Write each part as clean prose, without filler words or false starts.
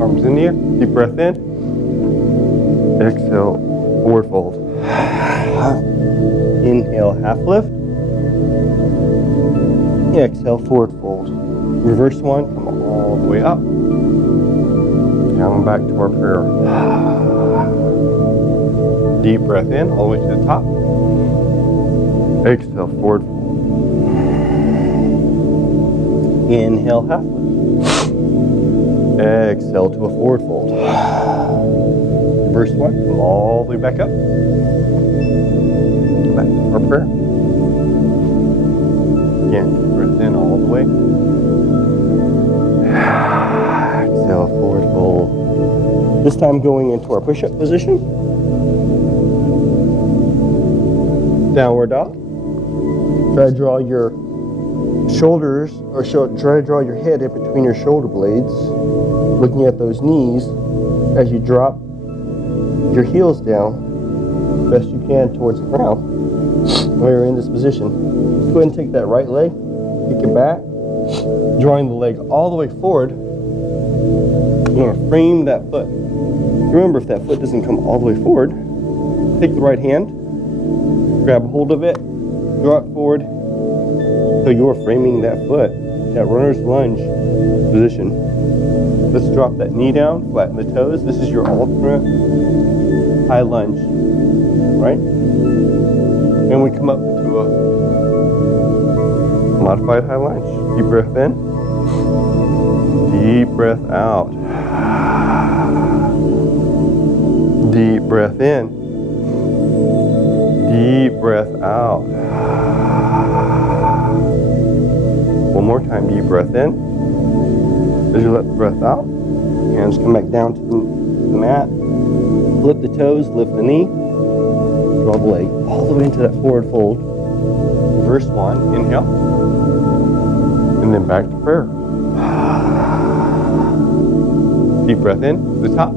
Arms in the air. Deep breath in. Exhale, forward fold. Inhale, half lift. Exhale, forward fold. Reverse one, come all the way up. Down back to our prayer. Deep breath in, all the way to the top. Exhale, forward fold. Inhale, half lift. Exhale to a forward fold. Reverse one, come all the way back up. Back to our prayer. Again, breath in all the way. Exhale, forward fold. This time going into our push-up position. Downward dog. Try to draw your shoulders, or try to draw your head in between your shoulder blades, looking at those knees as you drop your heels down best you can towards the ground while you're in this position. Just go ahead and take that right leg, kick it back, drawing the leg all the way forward. You want to frame that foot. Remember, if that foot doesn't come all the way forward, take the right hand, grab a hold of it, draw it forward, so you're framing that foot, that runner's lunge position. Let's drop that knee down, flatten the toes. This is your alternate high lunge, right? And we come up into a modified high lunge. Deep breath in, deep breath out. Deep breath in, deep breath out. One more time, deep breath in. As you let the breath out, hands come back down to the mat. Flip the toes, lift the knee. Draw the leg all the way into that forward fold. Reverse one, inhale. And then back to prayer. Deep breath in, to the top.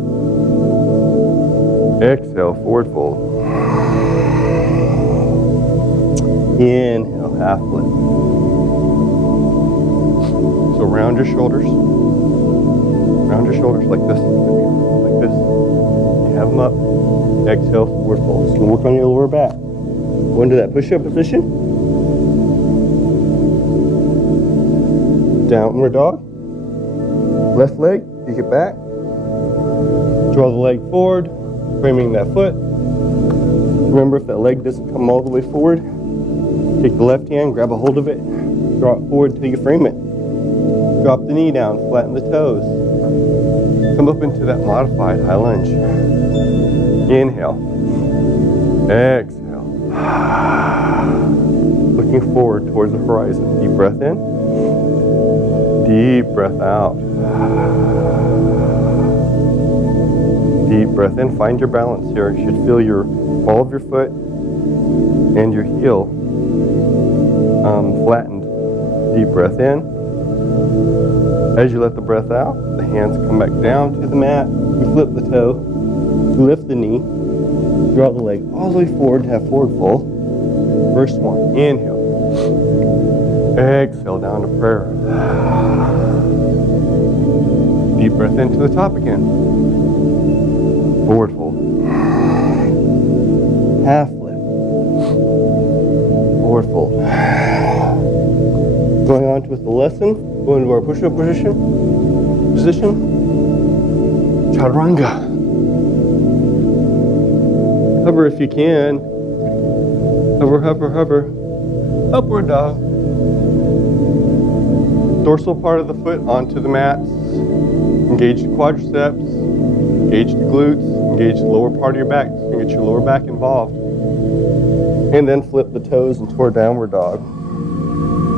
Exhale, forward fold. Inhale, half lift. So round your shoulders. Round your shoulders like this. Like this. You have them up. Exhale, forward fold. Just gonna work on your lower back. Go into that push-up position. Downward dog. Left leg, kick it back. Draw the leg forward, framing that foot. Remember, if that leg doesn't come all the way forward, take the left hand, grab a hold of it, draw it forward until you frame it. Drop the knee down, flatten the toes. Come up into that modified high lunge. Inhale. Exhale. Looking forward towards the horizon. Deep breath in. Deep breath out. Deep breath in. Find your balance here. You should feel your ball of your foot and your heel flattened. Deep breath in. As you let the breath out, the hands come back down to the mat. You flip the toe, you lift the knee, draw the leg all the way forward to have forward fold. First one, inhale. Exhale down to prayer. Deep breath into the top again. Forward fold. Half lift. Forward fold. Going on with the lesson, go into our push-up position. Chaturanga. Hover if you can. Hover, hover, hover. Upward dog. Dorsal part of the foot onto the mats. Engage the quadriceps. Engage the glutes. Engage the lower part of your back. So get your lower back involved. And then flip the toes into our downward dog.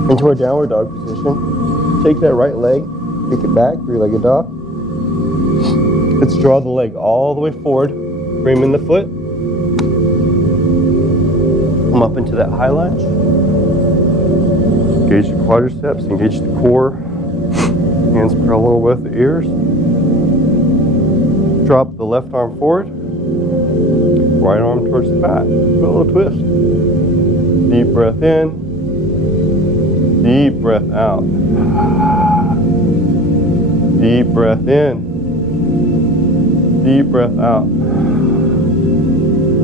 Into our downward dog position. Take that right leg, kick it back, three-legged dog. Let's draw the leg all the way forward, framing the foot. Come up into that high lunge. Engage the quadriceps, engage the core. Hands parallel with the ears. Drop the left arm forward. Right arm towards the back. Do a little twist. Deep breath in. Deep breath out. Deep breath in. Deep breath out.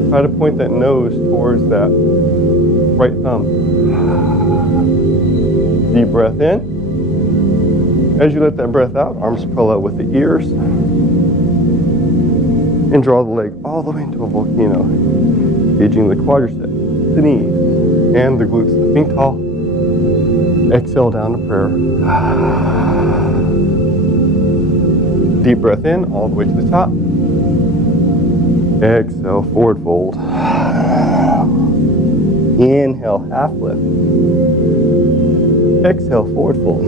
Try to point that nose towards that right thumb. Deep breath in. As you let that breath out, arms parallel with the ears. And draw the leg all the way into a volcano. Engaging the quadriceps, the knees, and the glutes. Think tall. Exhale down to prayer. Deep breath in, all the way to the top. Exhale, forward fold. Inhale, half lift. Exhale, forward fold.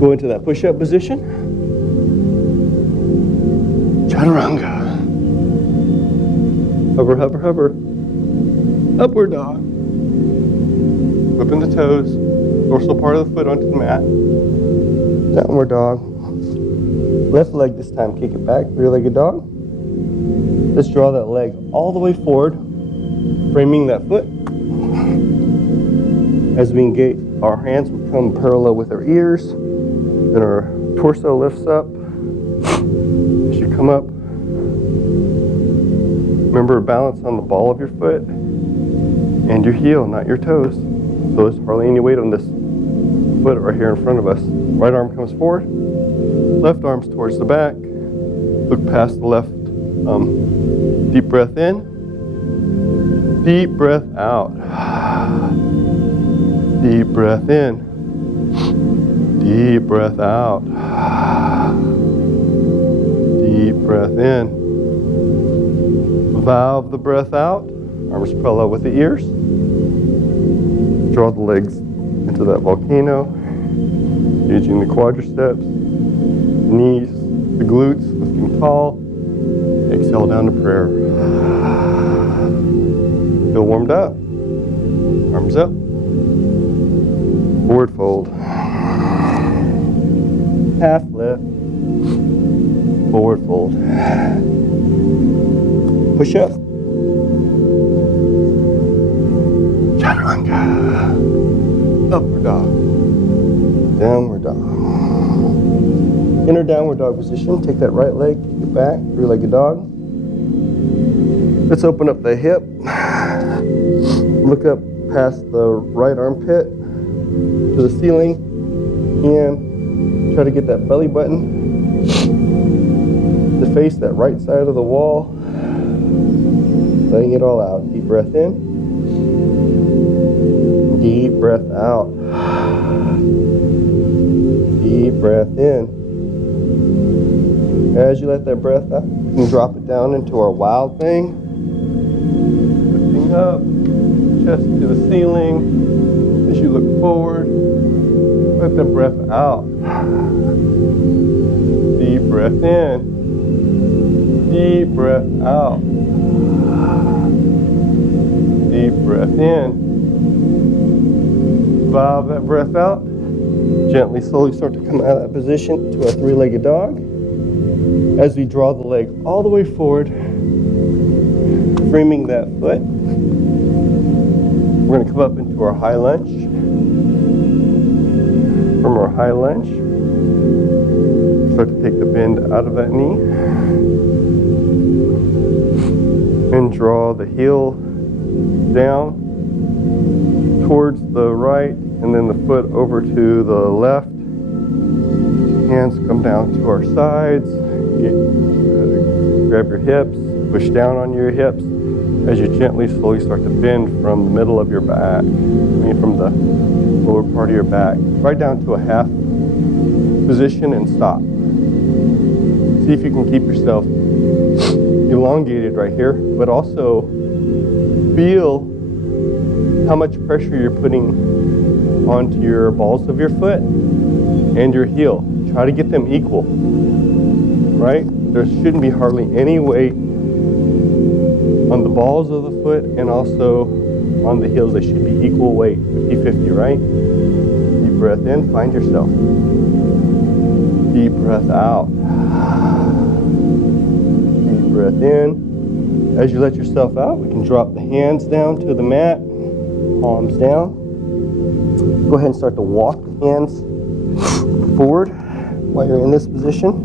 Go into that push-up position. Chaturanga. Hover, hover, hover. Upward dog. Flipping the toes. Dorsal part of the foot onto the mat. Downward dog. Left leg this time, kick it back, three-legged dog. Let's draw that leg all the way forward, framing that foot. As we engage, our hands will come parallel with our ears, then our torso lifts up. As you come up, remember balance on the ball of your foot and your heel, not your toes. So there's hardly any weight on this foot right here in front of us. Right arm comes forward, left arm's towards the back. Look past the left. Deep breath in. Deep breath out. Deep breath in. Deep breath out. Deep breath in. Valve the breath out. Arms parallel with the ears. Draw the legs into that volcano. Engaging the quadriceps, knees, the glutes, lifting tall. Exhale down to prayer. Feel warmed up. Arms up. Forward fold. Half lift. Forward fold. Push up. Chaturanga. Upward dog. Downward dog. Inner downward dog position. Take that right leg, kick it back, three-legged dog. Let's open up the hip. Look up past the right armpit to the ceiling and try to get that belly button to face that right side of the wall. Letting it all out. Deep breath in. Deep breath out. Deep breath in. As you let that breath out, we can drop it down into our wild thing. Lifting up, chest to the ceiling. As you look forward, let the breath out. Deep breath in. Deep breath out. Deep breath in. Valve that breath out. Gently, slowly start to come out of that position to a three-legged dog. As we draw the leg all the way forward, framing that foot. We're going to come up into our high lunge. From our high lunge, start to take the bend out of that knee. And draw the heel down towards the right, and then the foot over to the left. Hands come down to our sides. Grab your hips, push down on your hips as you gently, slowly start to bend from the middle of your back. From the lower part of your back. Right down to a half position and stop. See if you can keep yourself elongated right here, but also feel how much pressure you're putting onto your balls of your foot and your heel. Try to get them equal, right? There shouldn't be hardly any weight on the balls of the foot and also on the heels. They should be equal weight, 50-50, right? Deep breath in, find yourself. Deep breath out. Deep breath in. As you let yourself out, we can drop the hands down to the mat, palms down. Go ahead and start to walk the hands forward while you're in this position.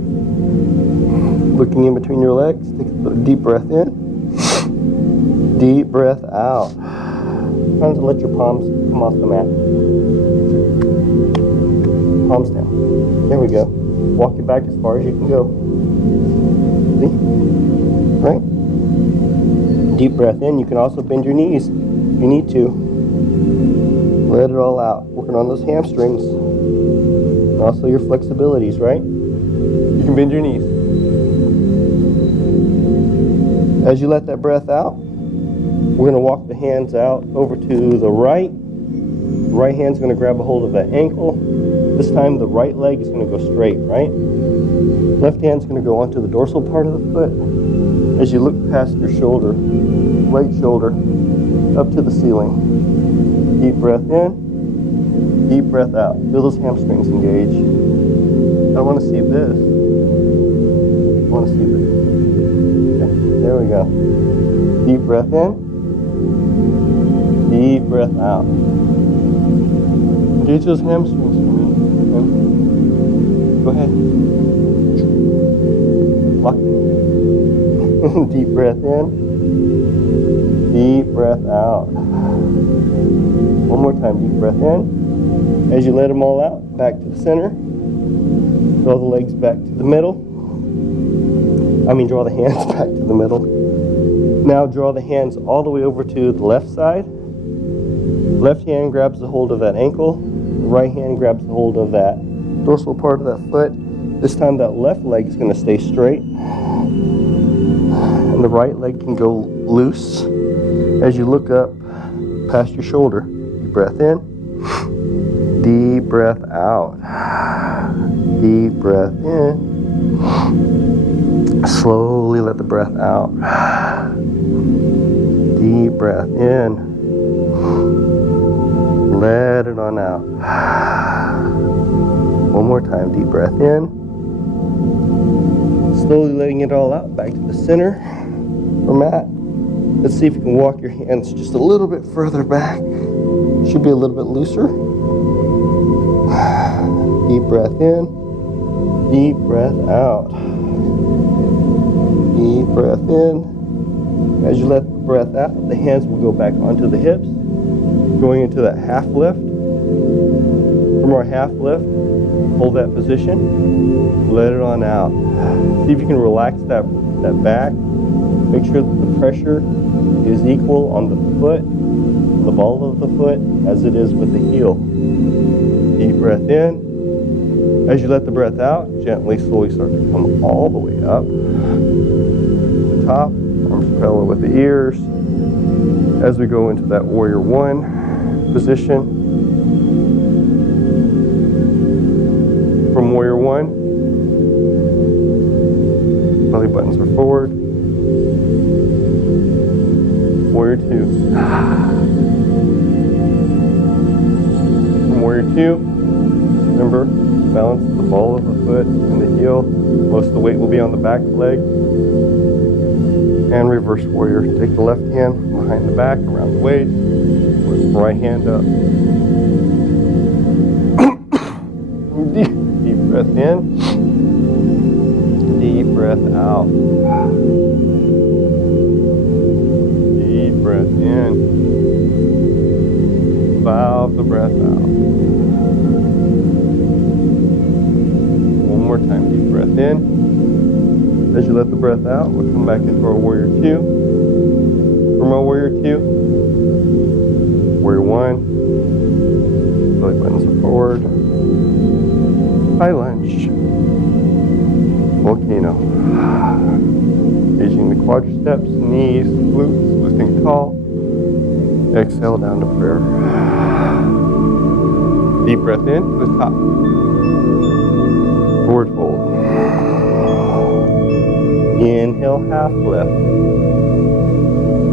Looking in between your legs, take a deep breath in, deep breath out. Trying to let your palms come off the mat. Palms down. There we go. Walk your back as far as you can go. See? Right? Deep breath in. You can also bend your knees if you need to. Let it all out. Working on those hamstrings. And also your flexibilities, right? You can bend your knees. As you let that breath out, we're going to walk the hands out over to the right. Right hand's going to grab a hold of that ankle. This time the right leg is going to go straight, right? Left hand's going to go onto the dorsal part of the foot. As you look past your shoulder, right shoulder, up to the ceiling. Deep breath in, deep breath out. Feel those hamstrings engage. I want to see this. I want to see this. Okay, there we go. Deep breath in, deep breath out. Engage those hamstrings for me. Okay. Go ahead. Lock me. Deep breath in, deep breath out. One more time, deep breath in. As you let them all out, back to the center. Draw the legs back to the middle. Draw the hands back to the middle. Now draw the hands all the way over to the left side. Left hand grabs a hold of that ankle. Right hand grabs a hold of that dorsal part of that foot. This time that left leg is going to stay straight. And the right leg can go loose. As you look up past your shoulder, deep breath in, deep breath out. Deep breath in. Slowly let the breath out. Deep breath in. Let it on out. One more time, deep breath in. Slowly letting it all out, back to the center or mat. Let's see if you can walk your hands just a little bit further back. Should be a little bit looser. Deep breath in, deep breath out. Deep breath in. As you let the breath out, the hands will go back onto the hips, going into that half lift. From our half lift, hold that position, let it on out. See if you can relax that back. Make sure that the pressure is equal on the foot, the ball of the foot, as it is with the heel. Deep breath in. As you let the breath out, gently, slowly start to come all the way up. The top, arms parallel with the ears. As we go into that warrior one position. From warrior one, belly buttons are forward. Warrior two. From warrior two, remember, balance the ball of the foot and the heel. Most of the weight will be on the back leg. And reverse warrior. Take the left hand behind the back, around the waist. Lift the right hand up. Deep breath in. Deep breath out. Deep breath in. Valve the breath out. One more time, deep breath in. As you let the breath out, we'll come back into our warrior two. From our warrior two, warrior one, belly buttons are forward. High lunge. Volcano. Engaging the quadriceps, knees, glutes, lifting tall. Exhale down to prayer. Deep breath in to the top. Forward fold. Inhale, half lift.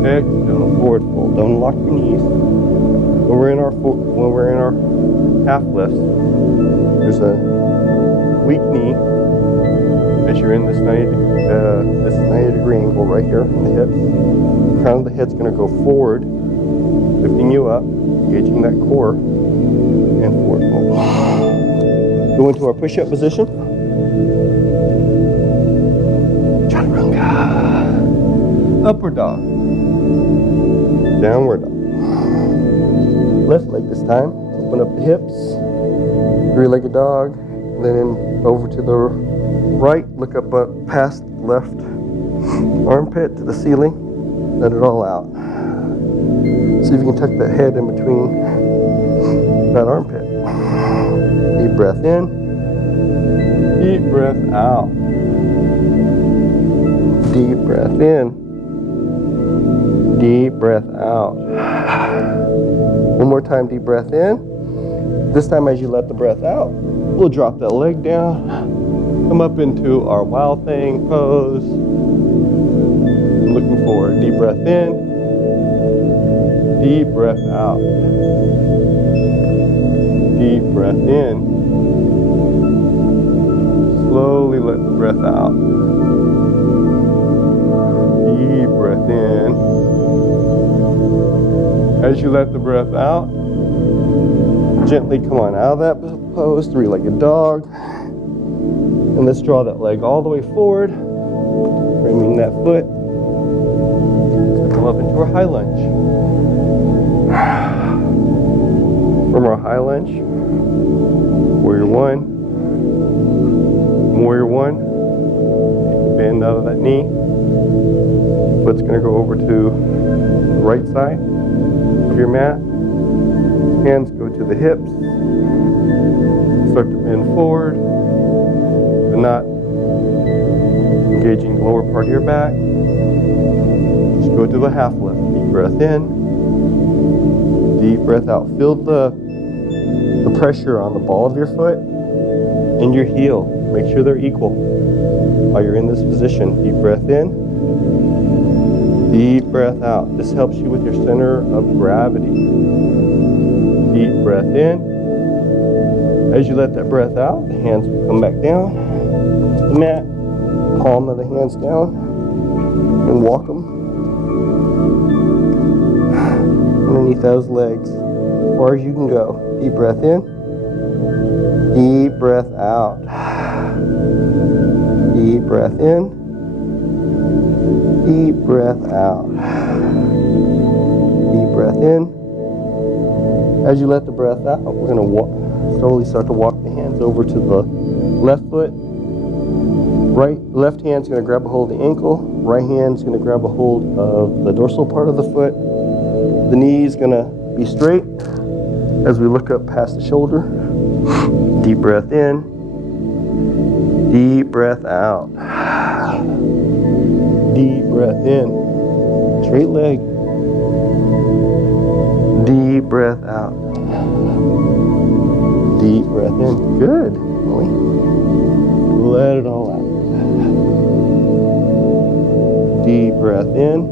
Exhale, forward fold. Don't lock your knees. When we're in our half lifts, there's a weak knee. As you're in this 90 degree angle right here in the hips. The crown of the head's going to go forward, lifting you up, engaging that core, and forward fold. Go into our push-up position. Upward dog. Downward dog. Left leg this time. Open up the hips. Three-legged dog. Then over to the right. Look up past left armpit to the ceiling. Let it all out. See if you can tuck that head in between that armpit. Deep breath in. Deep breath out. Deep breath in. Deep breath out. One more time, deep breath in. This time as you let the breath out, we'll drop that leg down. Come up into our wild thing pose. Looking forward. Deep breath in. Deep breath out. Deep breath in. Slowly let the breath out. Deep breath in. As you let the breath out, gently come on out of that pose, three-legged dog. And let's draw that leg all the way forward, framing that foot. So come up into our high lunge. From our high lunge, warrior one, warrior one. Bend out of that knee. Foot's going to go over to the right side of your mat. Hands go to the hips. Start to bend forward, but not engaging the lower part of your back. Just go to the half lift. Deep breath in. Deep breath out. Feel the pressure on the ball of your foot and your heel. Make sure they're equal while you're in this position. Deep breath in. Deep breath out. This helps you with your center of gravity. Deep breath in. As you let that breath out, the hands will come back down to the mat. Palm of the hands down and walk them underneath those legs as far as you can go. Deep breath in. Deep breath out. Deep breath in. Deep breath out. Deep breath in. As you let the breath out, we're going to slowly start to walk the hands over to the left foot. Left hand's going to grab a hold of the ankle. Right hand's going to grab a hold of the dorsal part of the foot. The knee's going to be straight as we look up past the shoulder. Deep breath in. Deep breath out. Deep breath in. Straight leg. Deep breath out. Deep breath in. Good. Let it all out. Deep breath in.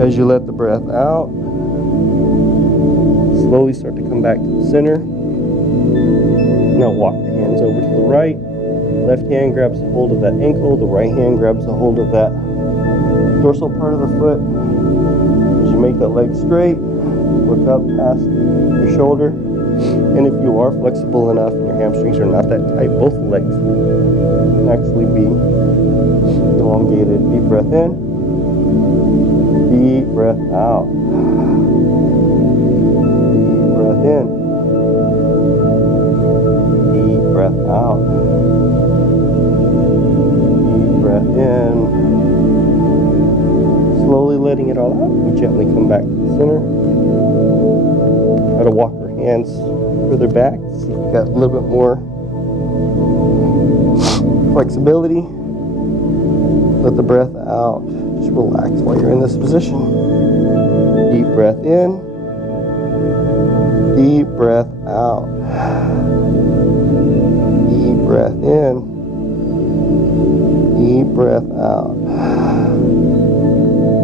As you let the breath out, slowly start to come back to the center. Now walk the hands over to the right. Left hand grabs a hold of that ankle. The right hand grabs a hold of that dorsal part of the foot. As you make that leg straight, look up past your shoulder. And if you are flexible enough and your hamstrings are not that tight, both legs can actually be elongated. Deep breath in. Deep breath out. Deep breath in. Deep breath out. Deep breath in. Slowly letting it all out. We gently come back to the center. Try to walk our hands further back. See if we got a little bit more flexibility. Let the breath out. Just relax while you're in this position. Deep breath in. Deep breath out. Deep breath in. Deep breath out.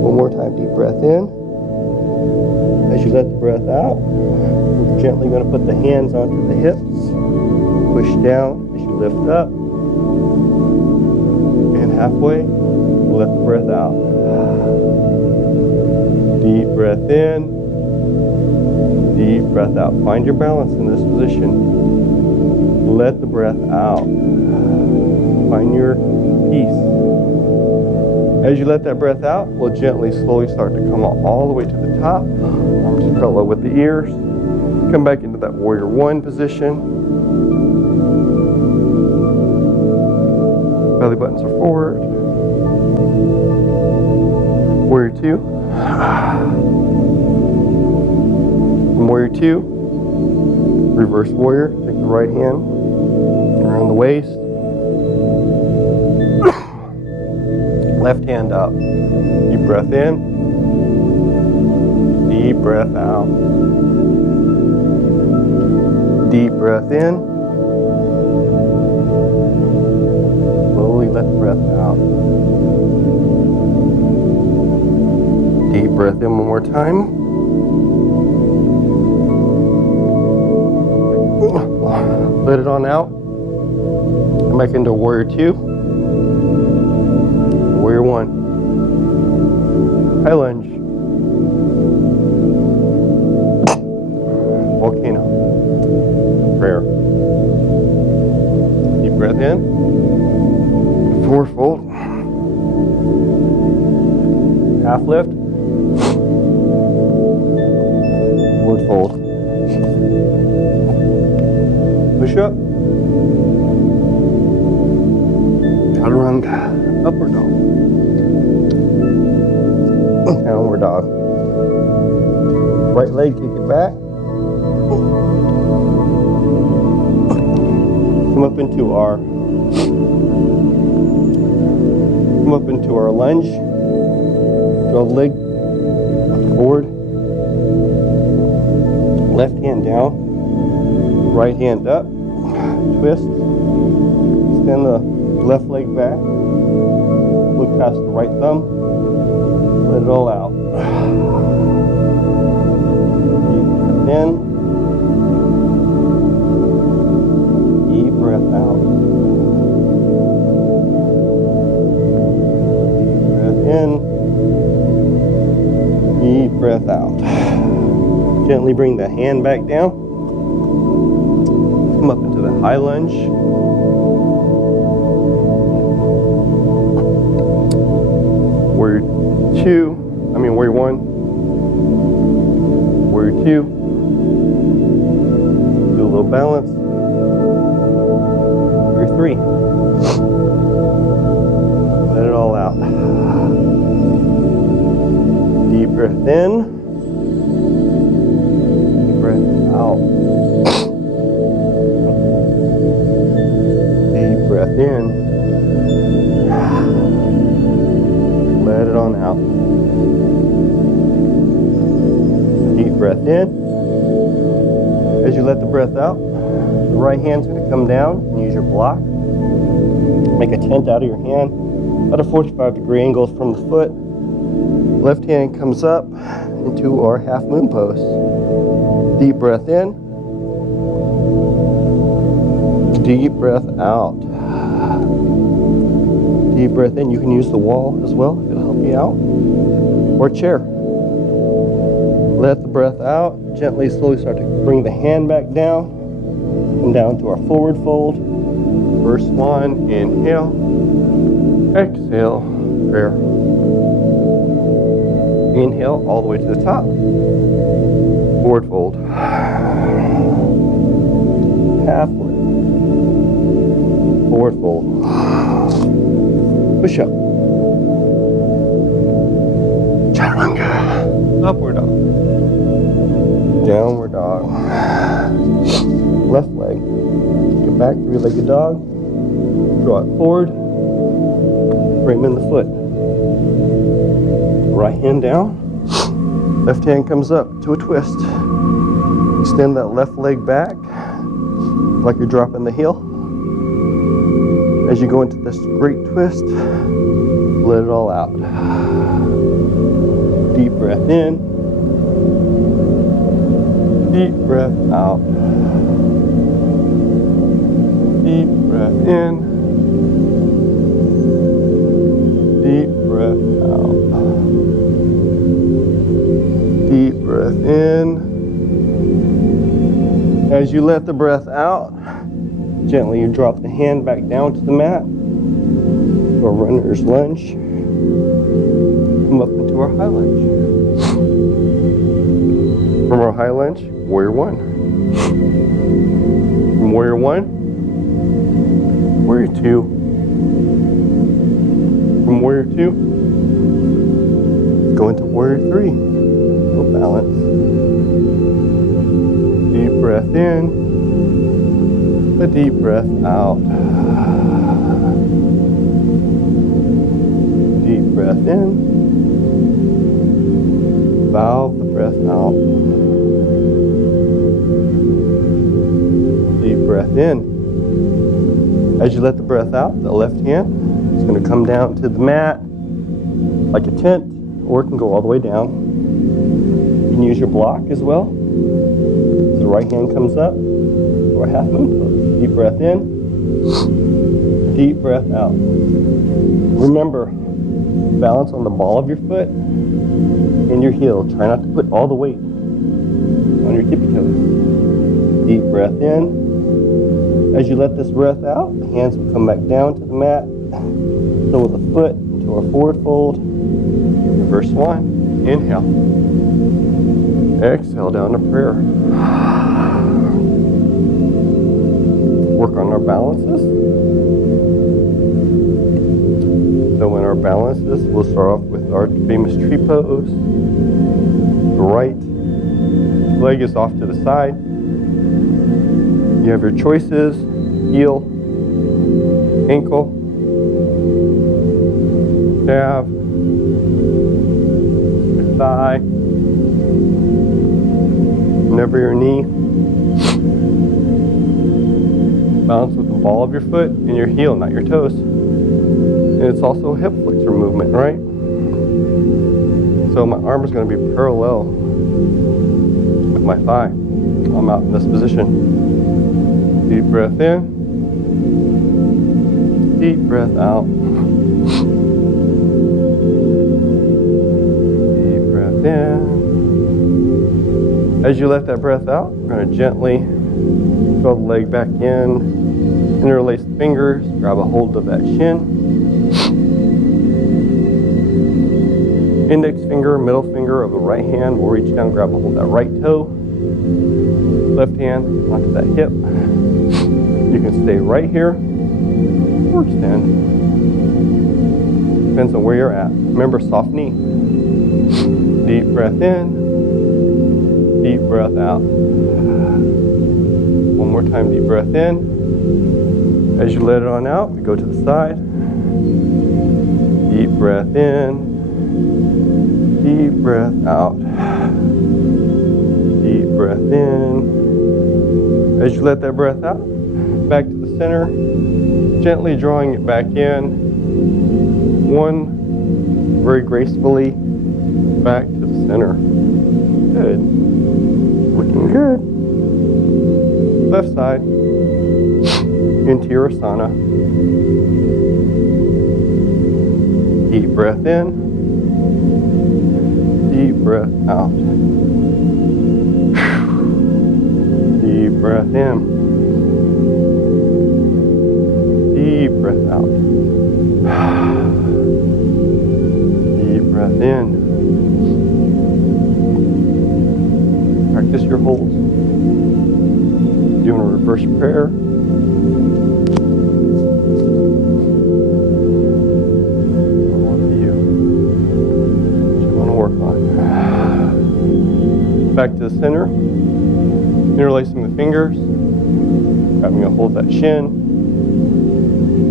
One more time, deep breath in. As you let the breath out, we're gently going to put the hands onto the hips. Push down as you lift up. And halfway, let the breath out. Deep breath in. Deep breath out. Find your balance in this position. Let the breath out. Find your peace. As you let that breath out, we'll gently, slowly start to come all the way to the top. Arms parallel with the ears. Come back into that warrior one position. Belly buttons are forward. Warrior two. From warrior two, reverse warrior. Take the right hand around the waist. Left hand up. Deep breath in. Deep breath out. Deep breath in. Slowly let the breath out. Deep breath in one more time. Let it on out. Come back into warrior two. Warrior one. High lunge. Volcano. Prayer. Deep breath in. Forward fold. Half lift. Forward fold. Push up. Chaturanga. Upward dog. Downward dog. Right leg, kick it back. Come up into our lunge. Draw the leg forward. Left hand down. Right hand up. Twist. Extend the left leg back. Look past the right thumb. Let it all out. Deep breath in. Deep breath out. Deep breath in. Deep breath out. Gently bring the hand back down. Come up into the high lunge. Warrior one. Warrior two. Do a little balance. Warrior three. Let it all out. Deep breath in. Deep breath out. Deep breath in. Let it on out. Deep breath in. As you let the breath out, the right hand's going to come down and use your block. Make a tent out of your hand, at a 45-degree angle from the foot. Left hand comes up into our half moon pose. Deep breath in. Deep breath out. Deep breath in. You can use the wall as well if it'll help you out, or chair. Let the breath out. Gently, slowly start to bring the hand back down. Come down to our forward fold. First one, inhale. Exhale, prayer. Inhale all the way to the top. Forward fold. Half lift. Forward fold. Push up. Chaturanga. Upward dog. Downward dog. Left leg. Get back, three-legged dog. Draw it forward. Bring in the foot. Right hand down. Left hand comes up to a twist. Extend that left leg back like you're dropping the heel. As you go into this great twist, let it all out. Deep breath in. Deep breath out. Deep breath in. Deep breath out. Deep breath in. As you let the breath out, gently you drop the hand back down to the mat. For a runner's lunge. come up into our high lunge. From our high lunge, warrior one. From warrior one, warrior two. From warrior two, go into warrior three. Go balance. Deep breath in, a deep breath out. Deep breath in, valve the breath out. Deep breath in. As you let the breath out, the left hand is going to come down to the mat like a tent, or it can go all the way down. You can use your block as well. So the right hand comes up, or a half moon pose. Deep breath in, deep breath out. Remember, balance on the ball of your foot and your heel. Try not to put all the weight on your tippy toes. Deep breath in. As you let this breath out, the hands will come back down to the mat. So with the foot into our forward fold. Reverse one. Inhale. Exhale down to prayer. Work on our balances. So in our balances, we'll start off with our famous tree pose. The right leg is off to the side. You have your choices: heel, ankle, calf, your thigh, never your knee. Balance with the ball of your foot and your heel, not your toes. And it's also a hip flexor movement, right? So my arm is going to be parallel with my thigh. I'm out in this position. Deep breath in. Deep breath out. Deep breath in. As you let that breath out, we're going to gently throw the leg back in. Interlace the fingers. Grab a hold of that shin. Index finger, middle finger of the right hand will reach down, grab a hold of that right toe. Left hand onto that hip. You can stay right here or extend. Depends on where you're at. Remember, soft knee. Deep breath in. Deep breath out. One more time, deep breath in. As you let it on out, we go to the side. Deep breath in. Deep breath out. Deep breath in. As you let that breath out, back to the center, gently drawing it back in. One, very gracefully, back to the center. Good. Looking good. Left side, into your asana. Deep breath in. Deep breath out. Deep breath in. Deep breath out. Deep breath in. Practice your holds. Doing a reverse prayer. Back to the center, interlacing the fingers, grabbing a hold of that shin,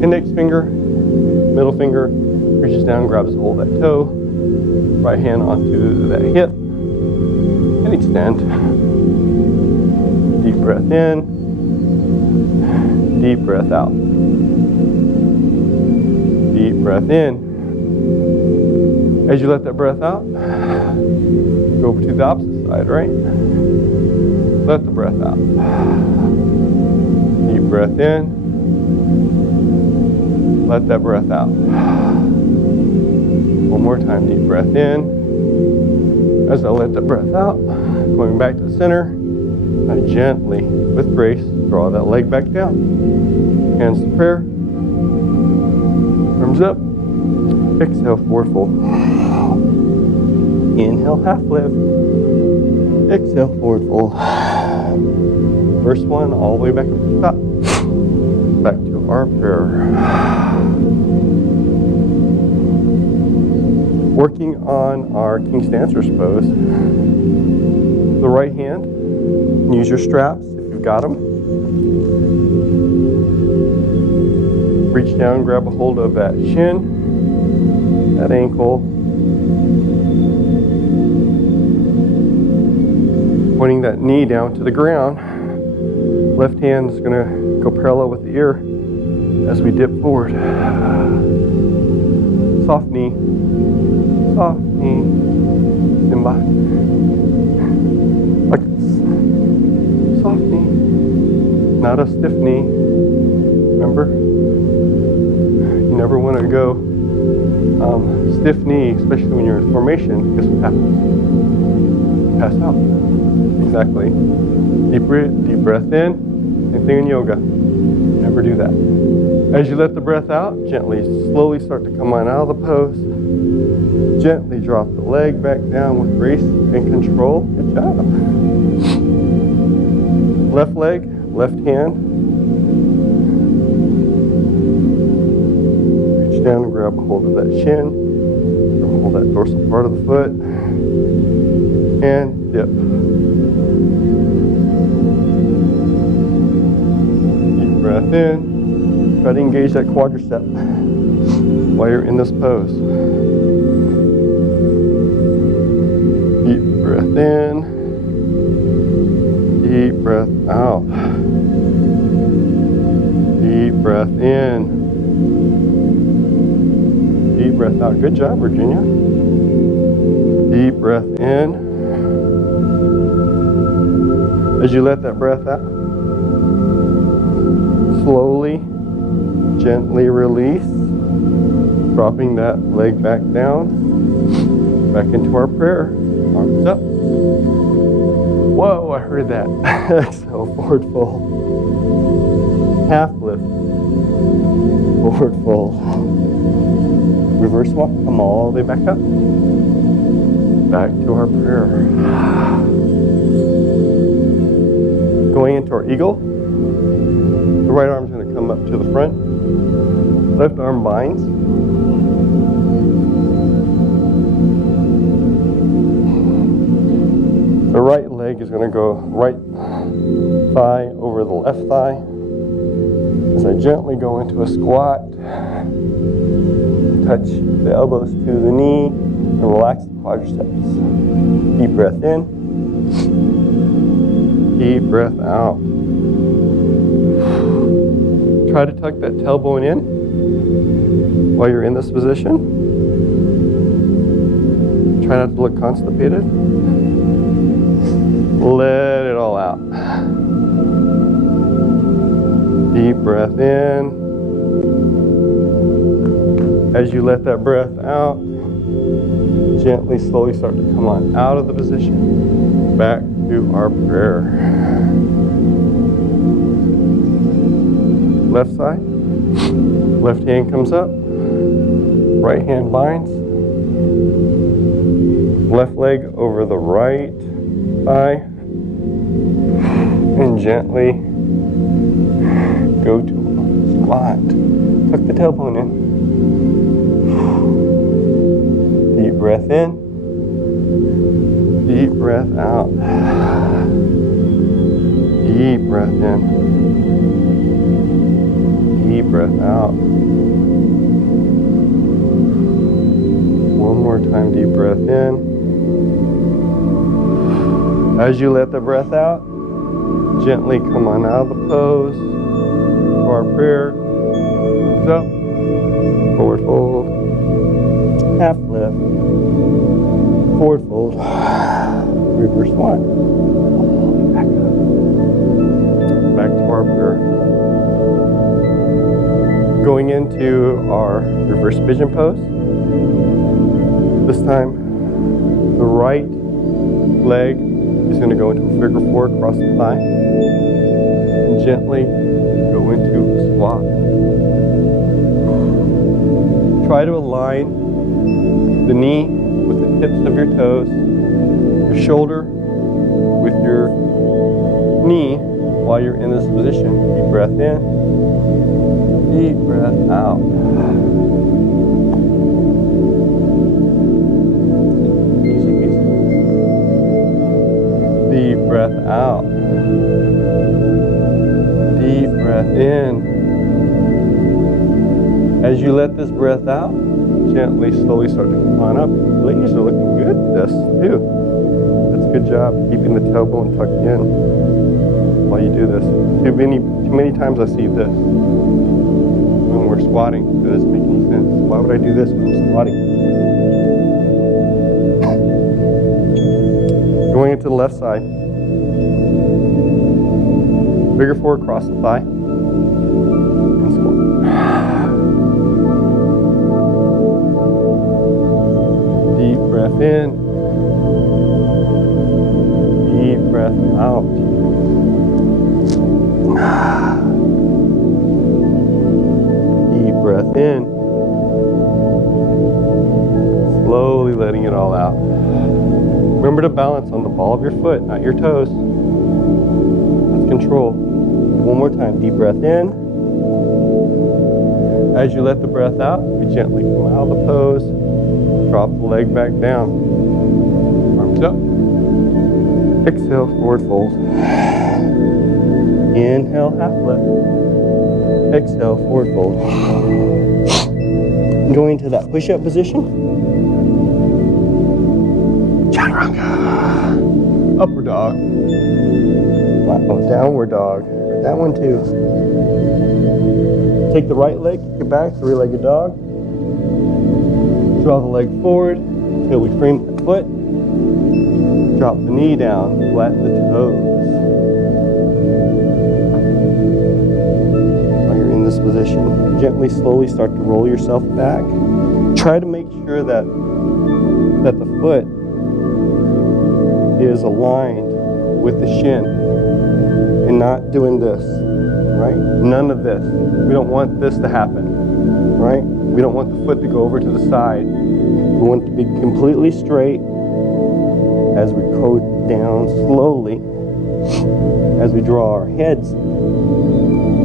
index finger, middle finger, reaches down, grabs a hold of that toe, right hand onto that hip, and extend. Deep breath in, deep breath out. Deep breath in. As you let that breath out, go over to the opposite side, right? Let the breath out. Deep breath in. Let that breath out. One more time, deep breath in. As I let that breath out, going back to the center, I gently, with grace, draw that leg back down. Hands to prayer. Arms up. Exhale, forward fold. Inhale, half lift. Exhale, forward fold. First one, all the way back up to the top. Back to our prayer. Working on our King Stancer's pose. The right hand, use your straps if you've got them. Reach down, grab a hold of that shin, that ankle. Pointing that knee down to the ground. Left hand is going to go parallel with the ear as we dip forward. Soft knee, soft knee, Simba. Like this. Soft knee, not a stiff knee. Remember? You never want to go stiff knee, especially when you're in formation. Guess what happens? Pass out. Exactly. Deep breath in. Same thing in yoga. Never do that. As you let the breath out, gently, slowly start to come on out of the pose. Gently drop the leg back down with grace and control. Good job. Left leg, left hand. Reach down and grab a hold of that shin. Hold that dorsal part of the foot. And dip. Deep breath in. Try to engage that quadricep while you're in this pose. Deep breath in. Deep breath out. Deep breath in. Deep breath out. Good job, Virginia. Deep breath in. As you let that breath out, slowly, gently release, dropping that leg back down, back into our prayer. Arms up. Whoa, I heard that. Exhale, forward fold. Half lift. Forward fold. Reverse walk. Come all the way back up. Back to our prayer. Going into our eagle. The right arm's going to come up to the front. Left arm binds. The right leg is going to go right thigh over the left thigh. As I gently go into a squat, touch the elbows to the knee and relax the quadriceps. Deep breath in. Deep breath out. Try to tuck that tailbone in while you're in this position. Try not to look constipated. Let it all out. Deep breath in. As you let that breath out, gently, slowly start to come on out of the position. Back to our prayer. Left side. Left hand comes up. Right hand binds. Left leg over the right thigh. And gently go to a squat. Tuck the tailbone in. Deep breath in. Deep breath out. Deep breath in. Deep breath out. One more time, deep breath in. As you let the breath out, gently come on out of the pose for our prayer. Arms up, forward fold, half lift, forward fold, reverse one. Back up. Back to our prayer. Going into our reverse pigeon pose. This time, the right leg is going to go into a figure four across the thigh. And gently go into a squat. Try to align the knee with the tips of your toes, your shoulder with your knee while you're in this position. Deep breath in, deep breath out. Easy peasy. Deep breath out. Deep breath in. As you let this breath out, gently, slowly start to come on up. Ladies are looking good at this too. That's a good job keeping the tailbone tucked in while you do this. Too many times I see this when we're squatting. It doesn't make any sense. Why would I do this when I'm squatting? Going into the left side. Figure 4 across the thigh. And squat. Deep breath in. Deep breath out. Deep breath in. Slowly letting it all out. Remember to balance on the ball of your foot, not your toes. That's control. One more time. Deep breath in. As you let the breath out, we gently come out of the pose. Drop the leg back down. Arms up. Exhale, forward fold. Inhale, half lift. Exhale, forward fold. Going to that push-up position. Chaturanga. Upward dog. Wow, downward dog. That one too. Take the right leg, kick it back, three-legged dog. Draw the leg forward until we frame the foot. Drop the knee down, flatten the toes. While you're in this position, gently, slowly start to roll yourself back. Try to make sure that the foot is aligned with the shin and not doing this, right? None of this. We don't want this to happen, right? We don't want the foot to go over to the side. We want it to be completely straight as we go down slowly, as we draw our heads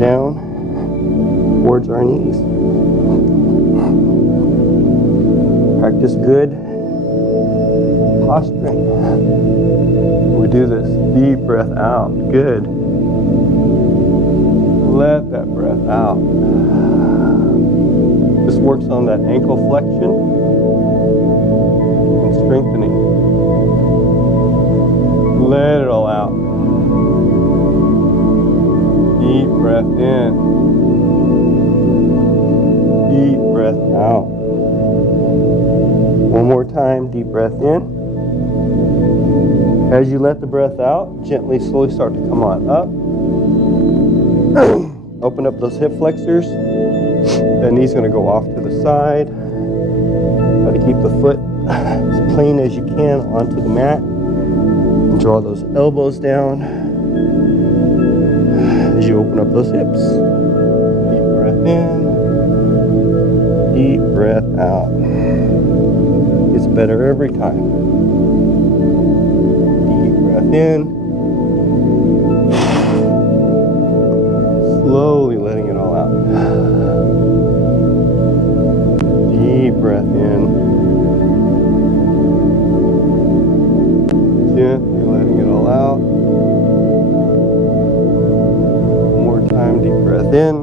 down towards our knees. Practice good posturing. We do this. Deep breath out. Good. Let that breath out. This works on that ankle flexion and strengthening. Let it all out. Deep breath in. Deep breath out. One more time, deep breath in. As you let the breath out, gently, slowly start to come on up. Open up those hip flexors. The knee's going to go off to the side. Try to keep the foot as plain as you can onto the mat. And draw those elbows down. As you open up those hips. Deep breath in. Deep breath out. Gets better every time. Deep breath in. Slowly letting it all out. Deep breath in. Gently letting it all out. One more time, deep breath in.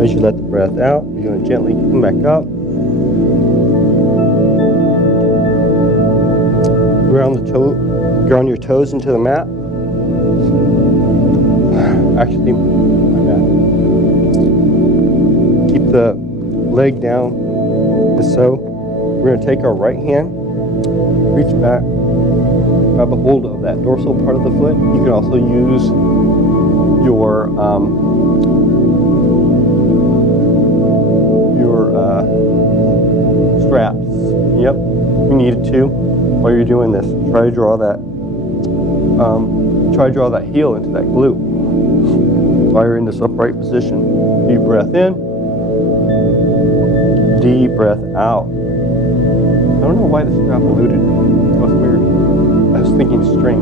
As you let the breath out, you're going to gently come back up. Ground your toes into the mat. Actually, my bad. Keep the leg down as so. We're going to take our right hand, reach back, grab a hold of that dorsal part of the foot. You can also use your straps. Yep, you need to. While you're doing this, try to draw that heel into that glute while you're in this upright position. Deep breath in. Deep breath out. I don't know why the strap eluded me. That was weird. I was thinking string.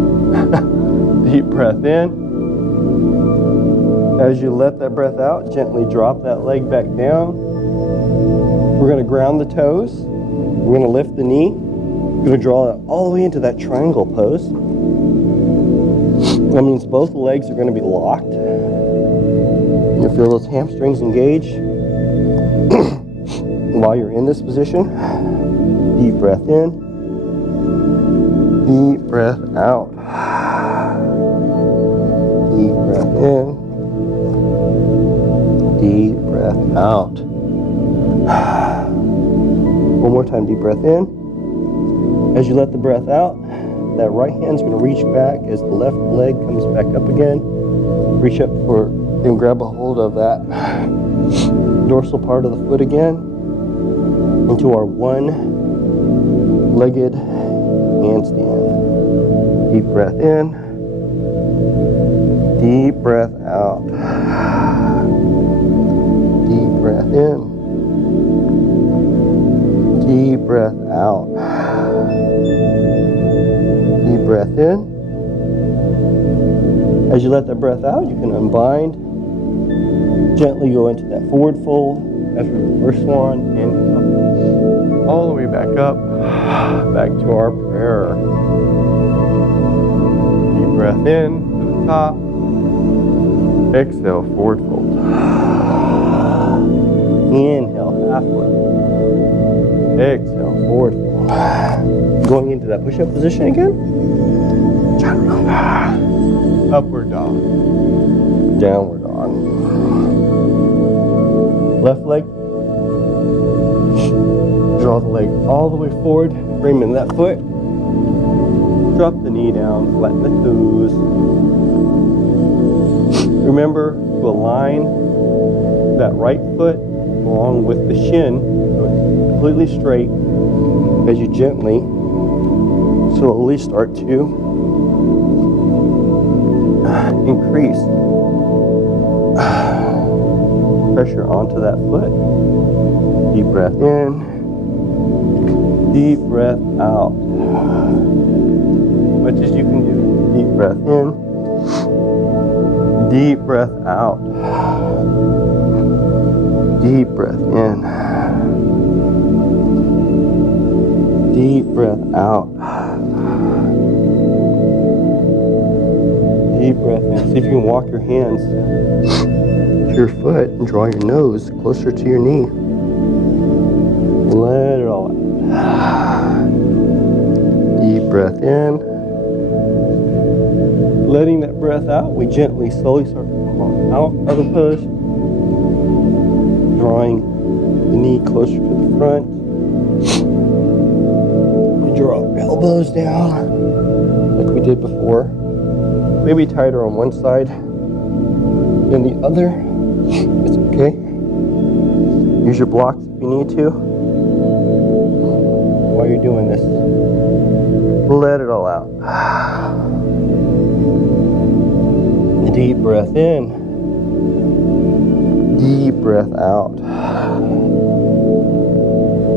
Deep breath in. As you let that breath out, gently drop that leg back down. We're going to ground the toes. We're going to lift the knee. We're going to draw it all the way into that triangle pose. That means both legs are going to be locked. You'll feel those hamstrings engage while you're in this position. Deep breath in. Deep breath out. Deep breath in. Deep breath out. One more time, deep breath in. As you let the breath out, that right hand's going to reach back as the left leg comes back up again. Reach up for and grab a hold of that dorsal part of the foot again into our one-legged handstand. Deep breath in. Deep breath out. Deep breath in. Deep breath out. Deep breath in. As you let that breath out, you can unbind. Gently go into that forward fold after the first one and all the way back up, back to our prayer. Deep breath in to the top. Exhale, forward fold. Inhale, halfway. Exhale, forward fold. Going into that push-up position again. Upward dog. Downward dog. Left leg. Draw the leg all the way forward. Bring in that foot. Drop the knee down. Flatten the toes. Remember to align that right foot along with the shin so it's completely straight as you gently, slowly start to increase pressure onto that foot. Deep breath in, deep breath out. Much as you can do. Deep breath in, deep breath out. Deep breath in. Deep breath out. Deep breath in. See if you can walk your hands to your foot and draw your nose closer to your knee. Let it all out. Deep breath in. Letting that breath out, we gently, slowly start to come out of the pose. Drawing the knee closer to the front. We draw our elbows down like we did before. Maybe tighter on one side than the other. It's okay. Use your blocks if you need to. While you're doing this, let it all out. Deep breath in. Deep breath out.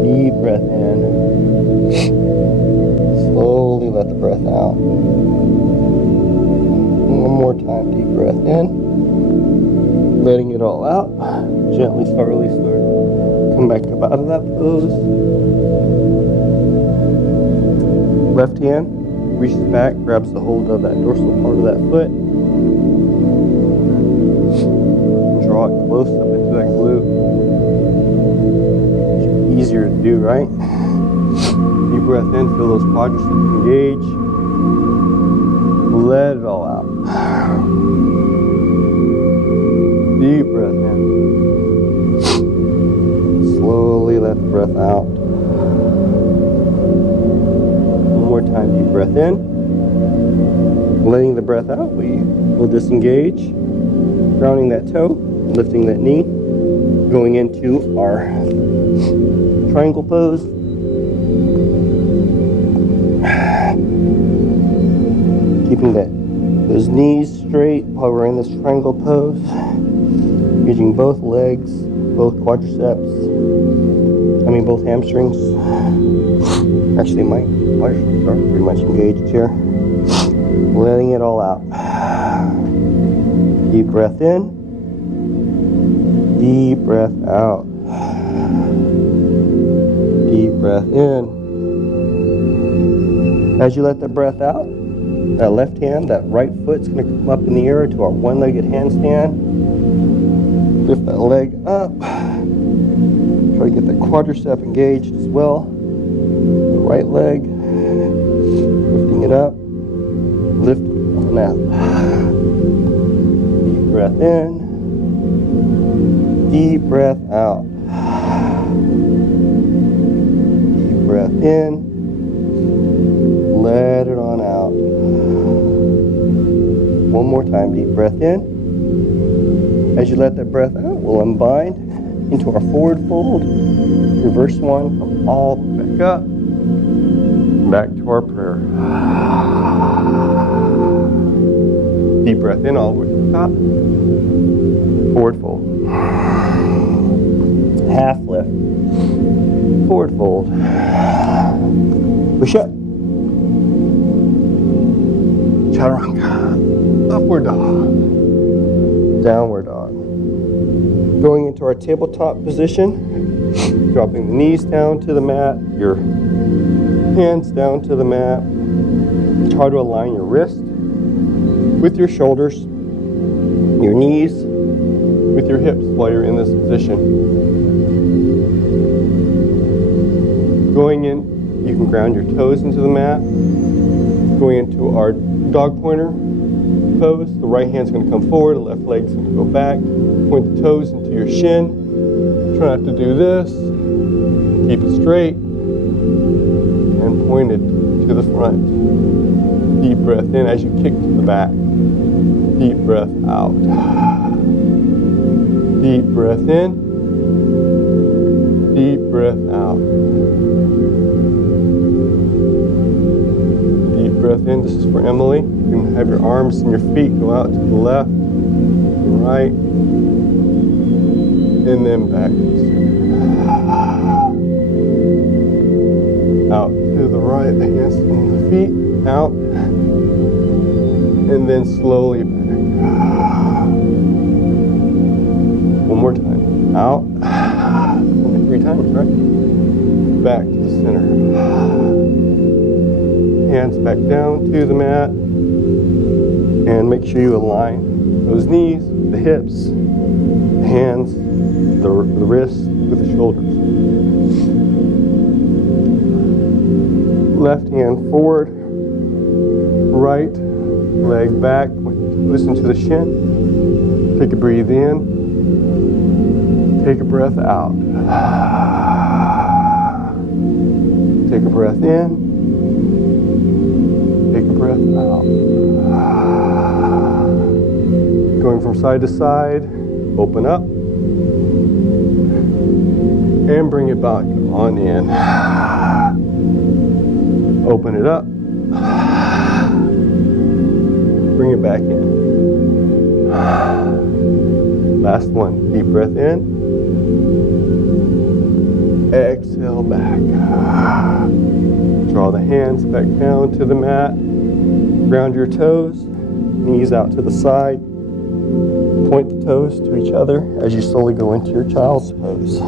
Deep breath in. Slowly let the breath out. One more time, deep breath in. Letting it all out. Gently, slowly start. Come back up out of that pose. Left hand reaches back, grabs the hold of that dorsal part of that foot. Draw it close up into that glute. Easier to do, right? Deep breath in, feel those quadriceps engage. Let it all out. Deep breath in. Slowly let the breath out. One more time, deep breath in. Letting the breath out, we will disengage. Grounding that toe, lifting that knee. Going into our triangle pose. Keeping those knees straight while we're in this triangle pose. Using both legs, both quadriceps, both hamstrings. Actually, my quadriceps are pretty much engaged here. Letting it all out. Deep breath in. Deep breath out. Deep breath in. As you let that breath out, that left hand, that right foot's going to come up in the air to our one-legged handstand. Lift that leg up. Try to get that quadricep engaged as well. The right leg, lifting it up. Lift on that. Deep breath in. Deep breath out. Deep breath in. Let it on out. One more time, deep breath in. As you let that breath out, we'll unbind into our forward fold. Reverse one, come all the way back up. Back to our prayer. Deep breath in all the way to the top. Forward fold. Half lift. Forward fold. Push up. Chaturanga. Upward dog. Downward dog. Going into our tabletop position. Dropping the knees down to the mat. Your hands down to the mat. Try to align your wrist with your shoulders, your knees with your hips while you're in this position. Going in, you can ground your toes into the mat. Going into our dog pointer pose, the right hand's going to come forward, the left leg's going to go back. Point the toes into your shin. Try not to do this. Keep it straight and point it to the front. Deep breath in as you kick to the back. Deep breath out. Deep breath in. Deep breath out. Deep breath in. This is for Emily. You can have your arms and your feet go out to the left, the right, and then back to the center. Out to the right, the hands and the feet, out, and then slowly back. One more time, out, 3 times, right? Back to the center. Hands back down to the mat, and make sure you align those knees, the hips, the hands, the wrists with the shoulders. Left hand forward, right leg back, listen to the shin. Take a breathe in, take a breath out. Take a breath in, take a breath out. Going from side to side, open up, and bring it back on in. Open it up. Bring it back in. Last one. Deep breath in. Exhale back. Draw the hands back down to the mat. Ground your toes. Knees out to the side. Point the toes to each other as you slowly go into your child's pose.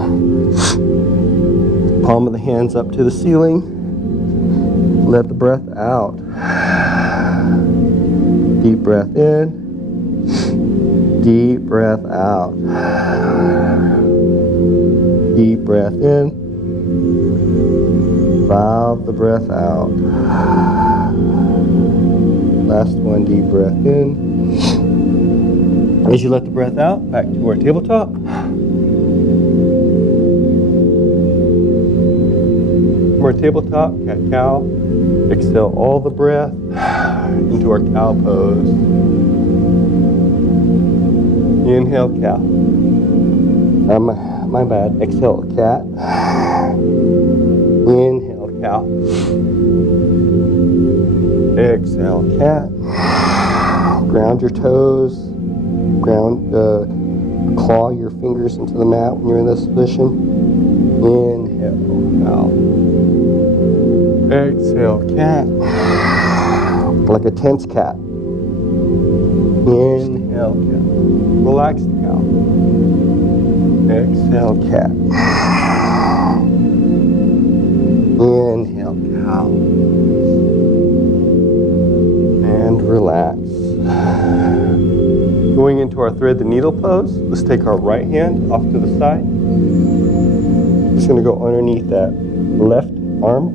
Palm of the hands up to the ceiling. Let the breath out. Deep breath in. Deep breath out. Deep breath in. Valve the breath out. Last one, deep breath in. As you let the breath out, back to our tabletop. From our tabletop, cat-cow. Exhale all the breath into our cow pose. Inhale, cow. My bad. Exhale, cat. Inhale, cow. Exhale, cat. Ground your toes. Ground Claw your fingers into the mat when you're in this position. Inhale, cow. Exhale, cat. Like a tense cat. Inhale, cat. Relaxed cow. Exhale, cat. Inhale, cow. And relax. Going into our thread the needle pose, let's take our right hand off to the side. Just going to go underneath that left arm.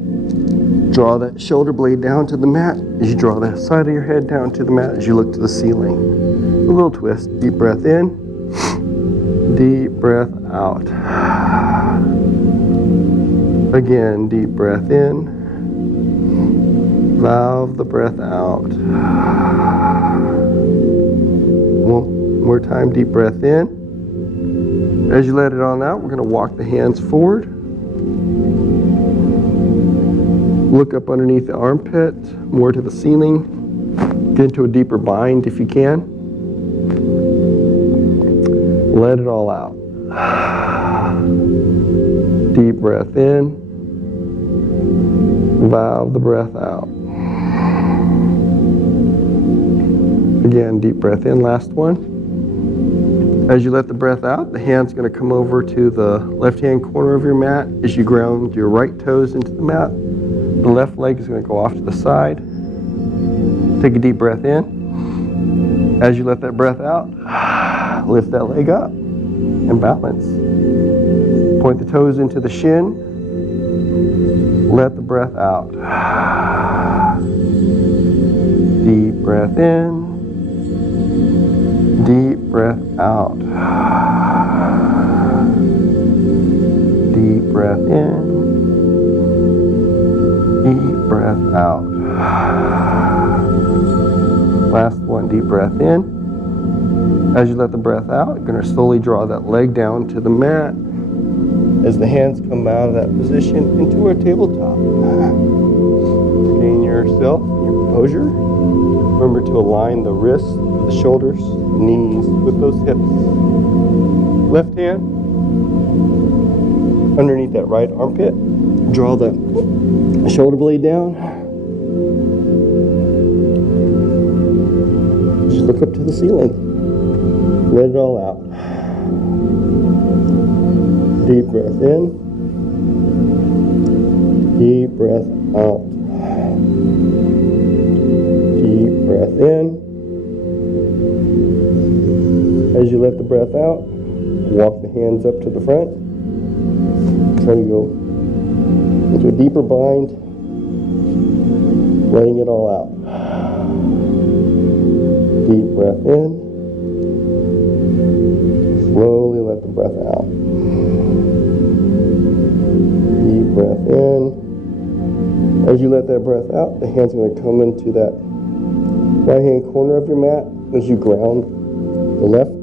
Draw that shoulder blade down to the mat as you draw the side of your head down to the mat as you look to the ceiling. A little twist. Deep breath in. Deep breath out. Again, deep breath in. Valve the breath out. One more time, deep breath in. As you let it on out, we're going to walk the hands forward. Look up underneath the armpit, more to the ceiling. Get into a deeper bind if you can. Let it all out. Deep breath in. Valve the breath out. Again, deep breath in, last one. As you let the breath out, the hand's going to come over to the left-hand corner of your mat as you ground your right toes into the mat. The left leg is going to go off to the side. Take a deep breath in. As you let that breath out, lift that leg up and balance. Point the toes into the shin. Let the breath out. Deep breath in. Deep breath out. Deep breath in. Deep breath out. Last one, deep breath in. As you let the breath out, you're going to slowly draw that leg down to the mat as the hands come out of that position into a tabletop. Regain yourself, your composure. Remember to align the wrists, the shoulders, the knees with those hips. Left hand underneath that right armpit. Draw the shoulder blade down. Just look up to the ceiling. Let it all out. Deep breath in. Deep breath out. Deep breath in. As you let the breath out, walk the hands up to the front. Try to go into a deeper bind, letting it all out. Deep breath in. Slowly let the breath out. Deep breath in. As you let that breath out, the hand's going to come into that right-hand corner of your mat as you ground the left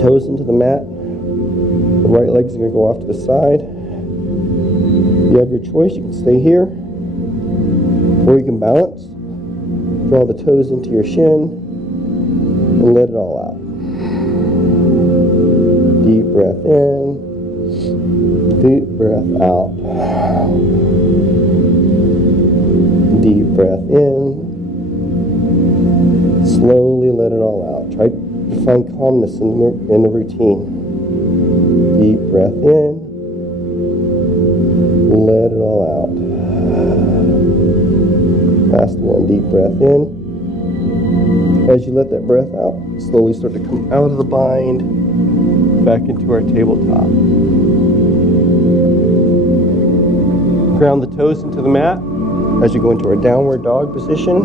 toes into the mat. The right leg's going to go off to the side. You have your choice. You can stay here, or you can balance. Draw the toes into your shin and let it all out. Deep breath in. Deep breath out. Deep breath in. Slowly let it all out. Try to find calmness in the routine. Deep breath in. Let it all out. Last one. Deep breath in. As you let that breath out, slowly start to come out of the bind, back into our tabletop. Ground the toes into the mat as you go into our downward dog position.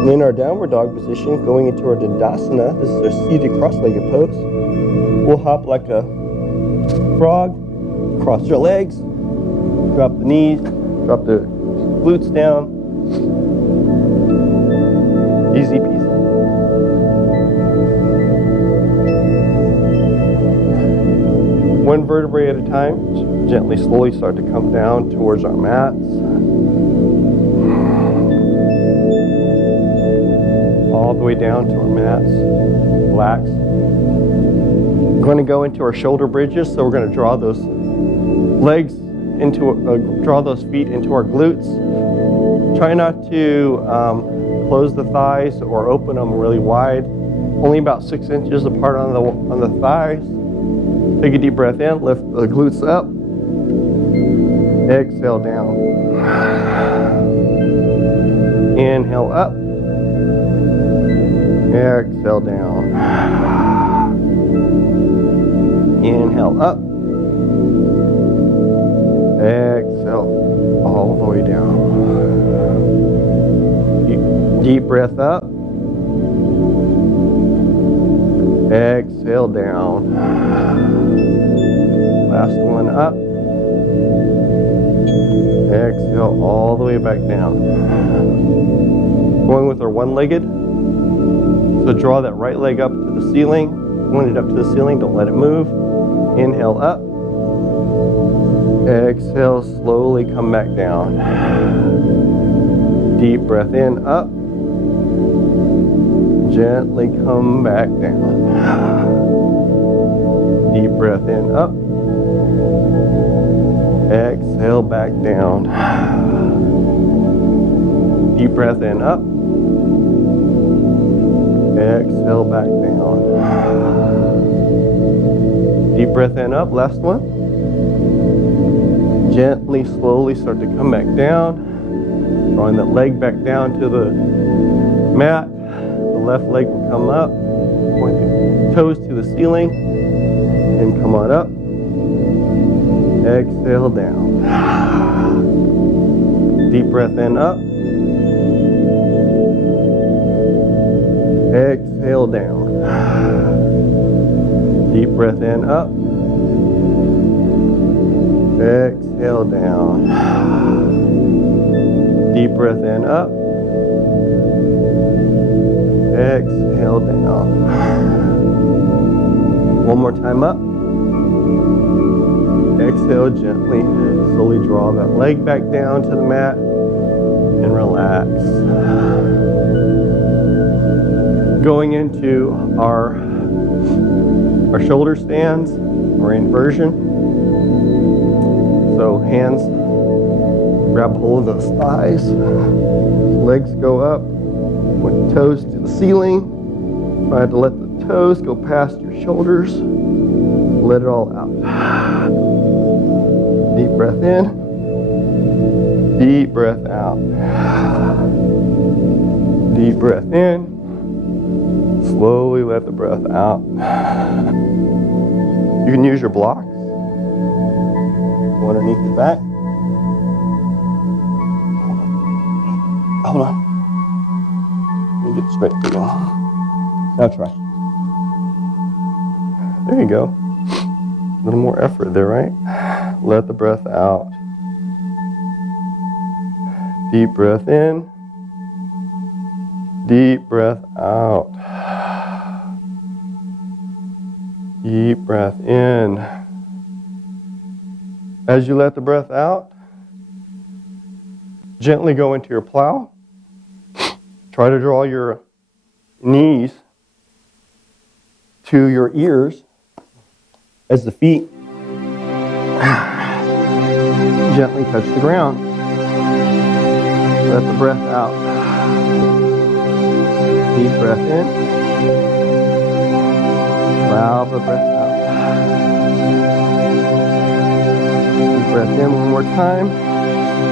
And in our downward dog position, going into our Dandasana, this is our seated cross-legged pose. We'll hop like a frog, cross your legs, drop the knees, drop the glutes down. Easy peasy. One vertebrae at a time, gently, slowly start to come down towards our mats. All the way down to our mats. Relax. We're going to go into our shoulder bridges, so we're going to draw those legs into, draw those feet into our glutes. Try not to close the thighs or open them really wide. Only about 6 inches apart on the thighs. Take a deep breath in, lift the glutes up. Exhale down. Inhale up. Exhale down. Inhale up. Exhale all the way down. Deep breath up. Exhale down. Last one up. Exhale all the way back down. Going with our one-legged. So draw that right leg up to the ceiling. Point it up to the ceiling, don't let it move. Inhale up. Exhale, slowly come back down. Deep breath in, up. Gently come back down. Deep breath in, up. Exhale back down. Deep breath in, up. Exhale back down. Deep breath in, up. Last one. Gently, slowly start to come back down. Drawing that leg back down to the mat. The left leg will come up. Point the toes to the ceiling. And come on up. Exhale down. Deep breath in, up. Exhale down. Deep breath in, up. Exhale down. Deep breath in, up. Exhale down. One more time up. Exhale gently. Slowly draw that leg back down to the mat and relax. Going into our shoulder stands or inversion. So hands grab hold of those thighs, legs go up, with toes to the ceiling. Try to let the toes go past your shoulders. Let it all out. Deep breath in, deep breath out. Deep breath in. Slowly let the breath out. You can use your blocks. Go underneath your back. Hold on. Let me get straight for you. Now try. There you go. A little more effort there, right? Let the breath out. Deep breath in. Deep breath out. Deep breath in. As you let the breath out, gently go into your plow. Try to draw your knees to your ears as the feet gently touch the ground. Let the breath out. Deep breath in. Allow the breath out. Deep breath in one more time.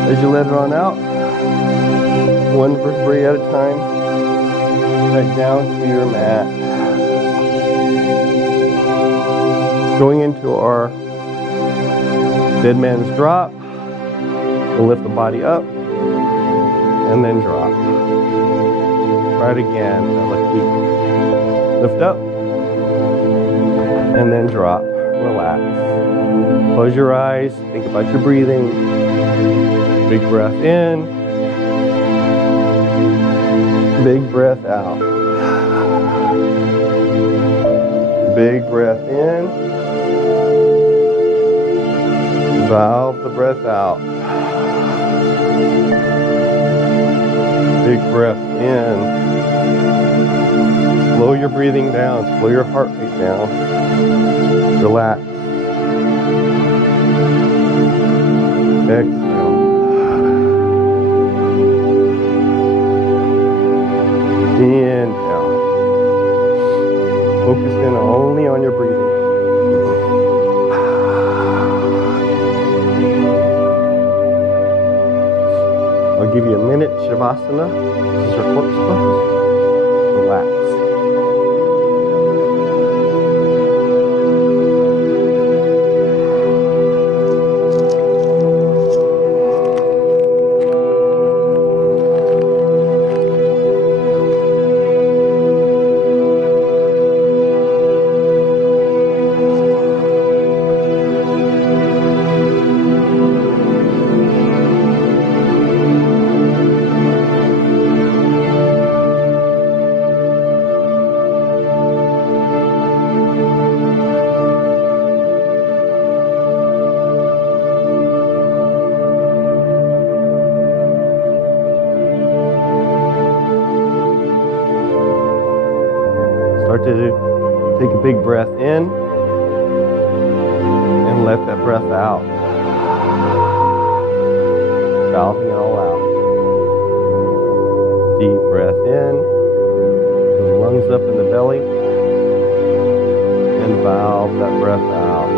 As you let it on out, one vertebrae at a time, back down to your mat. Going into our dead man's drop. We'll lift the body up and then drop. Try it again. Lift up and then drop. Relax. Close your eyes. Think about your breathing. Big breath in. Big breath out. Big breath in. Valve the breath out. Big breath in. Slow your breathing down. Slow your heart rate down. Relax. Exhale. Inhale. Focus in only on your breathing. I'll give you a minute, Shavasana. This is our corpse pose. Relax. Start to take a big breath in and let that breath out. Valving it all out. Deep breath in, the lungs up in the belly, and valve that breath out.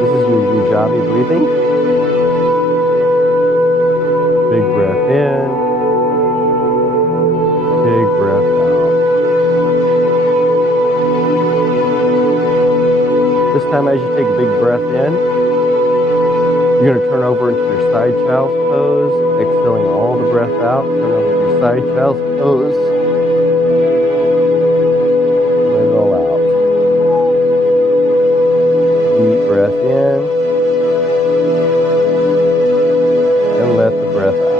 This is your Ujjayi breathing. Big breath in. Big breath out. This time as you take a big breath in, you're going to turn over into your side child's pose, exhaling all the breath out. Turn over to your side child's pose. Let it all out. Deep breath in. And let the breath out.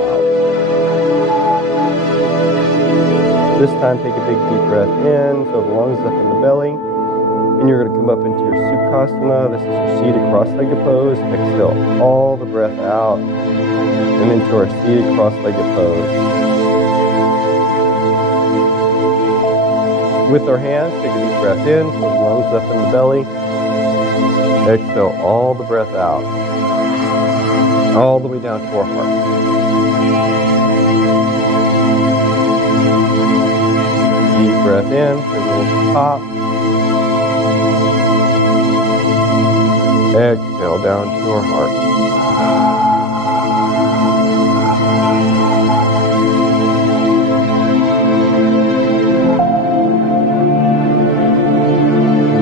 This time, take a big deep breath in, fill the lungs up in the belly, and you're going to come up into your Sukhasana. This is your seated cross-legged pose. Exhale all the breath out, and into our seated cross-legged pose. With our hands, take a deep breath in, fill the lungs up in the belly. Exhale all the breath out, all the way down to our heart. Deep breath in, fill the top. Exhale down to our heart.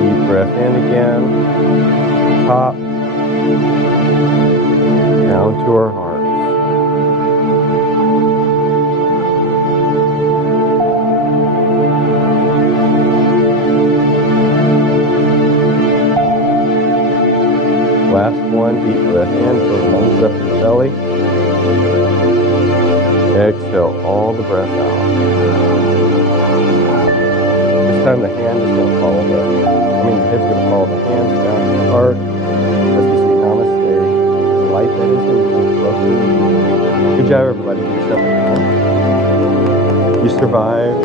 Deep breath in again. Top. Down to our heart. Last one, deep breath in, fill the lungs up in the belly. Exhale all the breath out. This time the hand is going to follow the head's going to follow the hands down to the heart. As we say namaste, the light that is in you, flow through you. Good job everybody, give yourself a hand. You survived.